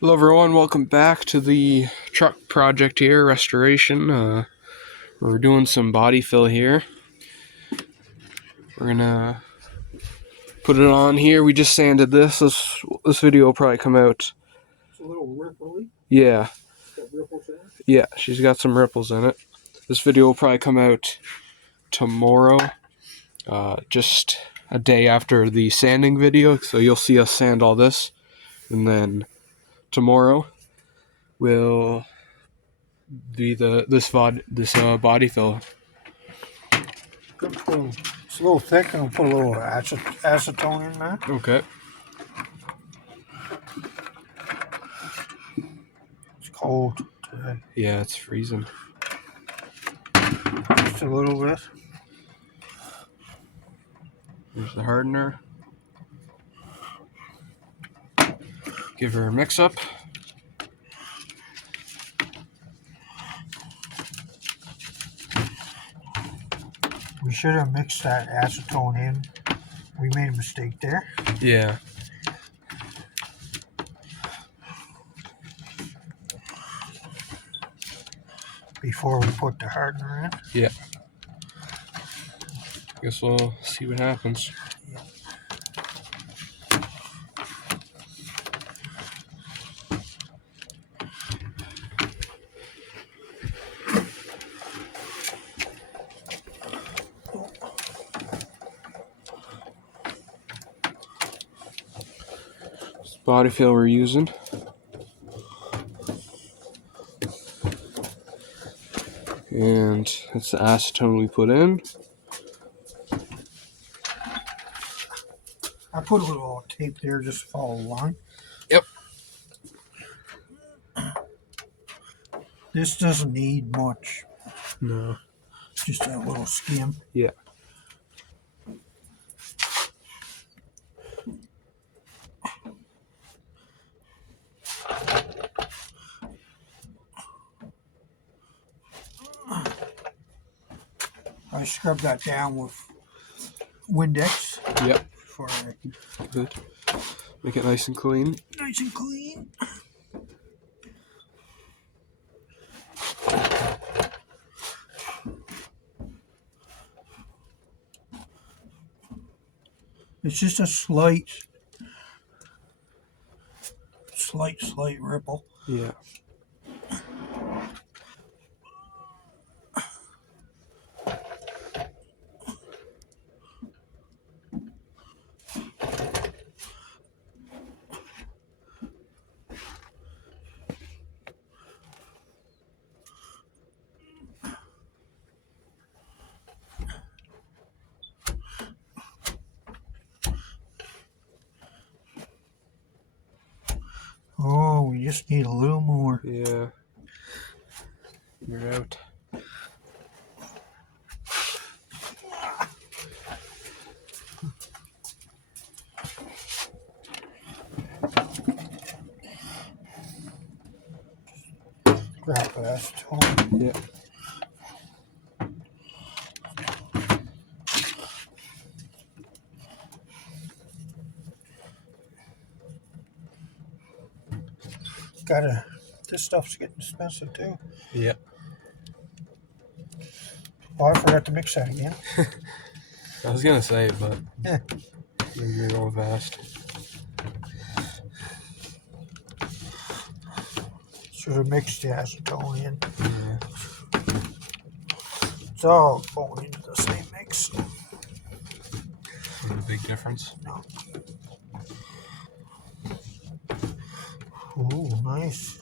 Hello everyone, welcome back to the truck project here, restoration. We're doing some body fill here. We're gonna put it on here. We just sanded this. This video will probably come out. It's a little ripply. Yeah. Got ripples in it. Yeah, she's got some ripples in it. This video will probably come out tomorrow, just a day after the sanding video. So you'll see us sand all this, and then tomorrow will be this body fill. It's a little thick, and I'll put a little acetone in there. Okay. It's cold today. Yeah, it's freezing. Just a little bit. There's the hardener. Give her a mix up. We should have mixed that acetone in. We made a mistake there. Yeah. Before we put the hardener in. Yeah. Guess we'll see what happens. Yeah. This body fill we're using. And it's the acetone we put in. I put a little tape there just to follow the line. Yep. This doesn't need much. No. Just that little skim. Yeah. I scrub that down with Windex. Yep. For Good. Make it nice and clean. nice and clean. It's just a slight ripple. Yeah. Oh, we just need a little more. Yeah. You're out. Grab the acetone. Yeah. This stuff's getting expensive too. Yeah. Oh, I forgot to mix that again. I was gonna say, but Yeah. you're going fast. Should have mixed the acetone in. Yeah. It's all going into the same mix. Not a big difference. No. Ooh, nice.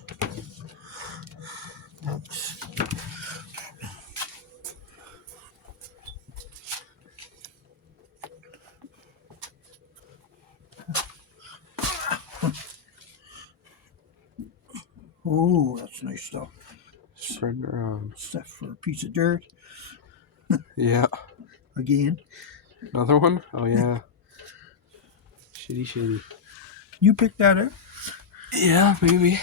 That's ooh, that's nice stuff. Spreading around. Stuff for a piece of dirt. Yeah. Again. Another one? Oh yeah. Shitty. Can you pick that up? Yeah, maybe.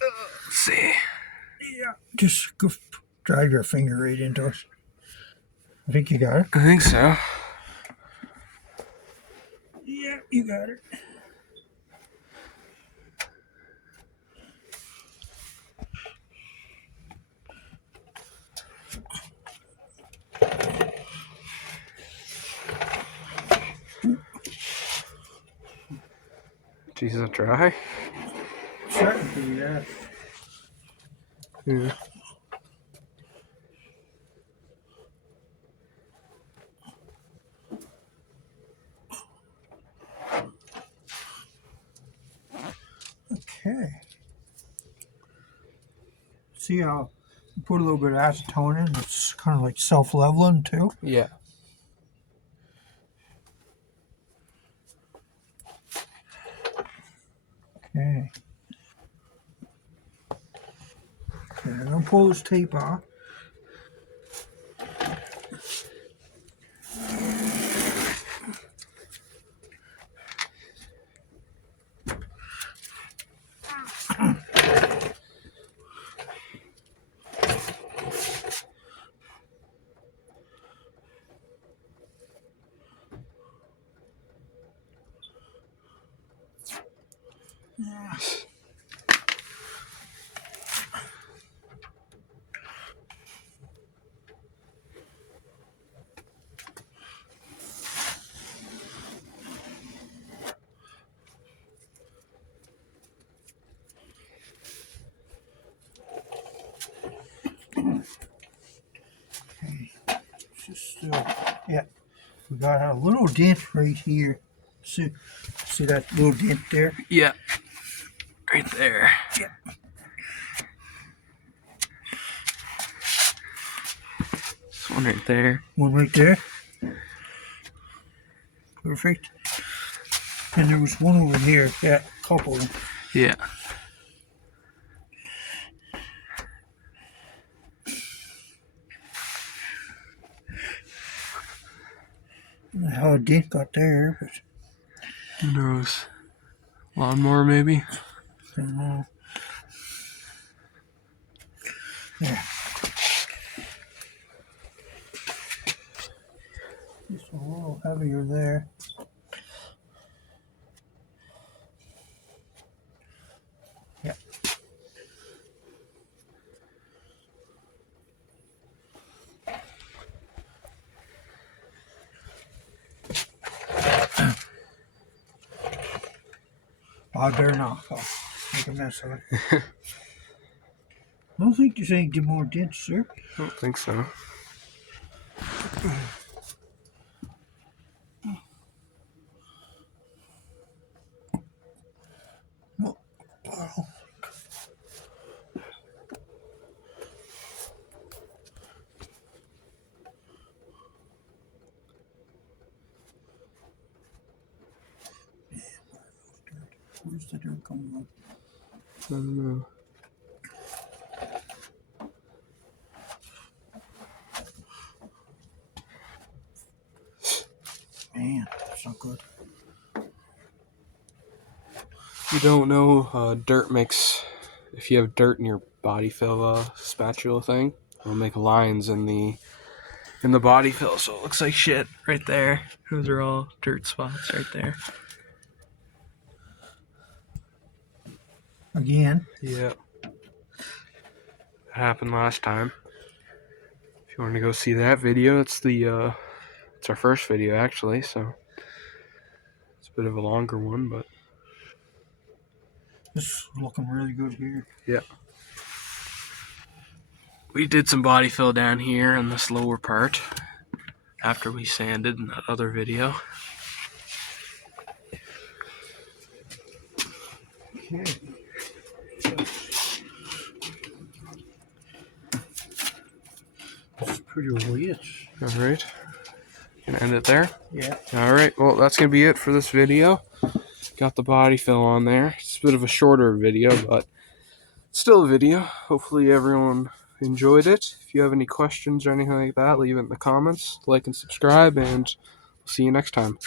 Let's see. Yeah. Just go drive your finger right into it. I think you got it. I think so. Yeah, you got it. Geez, is that dry? Starting to, yeah. Yeah. Okay. See how you put a little bit of acetone in? It's kind of like self-leveling too. Yeah. Okay. Okay, I'm gonna pull this tape off. Just still, yeah. We got a little dent right here. See that little dent there? Yeah. Right there. Yeah. This one right there. One right there. Perfect. And there was one over here. Yeah, a couple of them. Yeah. I don't know how a dent got there, but Who knows? Lawnmower, maybe? I don't know. Yeah. Just a little heavier there. Yeah. I better not. I'll make a mess of it. I don't think there's any more dents, sir. I don't think so. No. Oh. Where's the dirt coming from? I don't know. Man, that's not good. You don't know, dirt makes, if you have dirt in your body fill spatula thing, it'll make lines in the body fill, so it looks like shit right there. Those are all dirt spots right there. Again. Yeah. That happened last time. If you want to go see that video, it's our first video actually, so it's a bit of a longer one, but This is looking really good here. yeah. We did some body fill down here in this lower part after we sanded in that other video. Okay. This is pretty wet. Alright. Gonna end it there? Yeah. Alright, well that's gonna be it for this video. Got the body fill on there. It's a bit of a shorter video, but still a video. Hopefully everyone enjoyed it. If you have any questions or anything like that, leave it in the comments. Like and subscribe, and we'll see you next time.